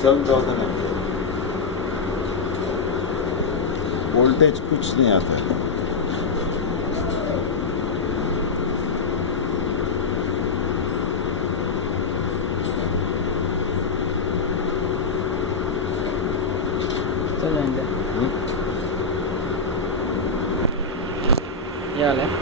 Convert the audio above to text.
7,000 ampere. Voltage कुछ नहीं आता है। चल जाएंगे ये वाला है।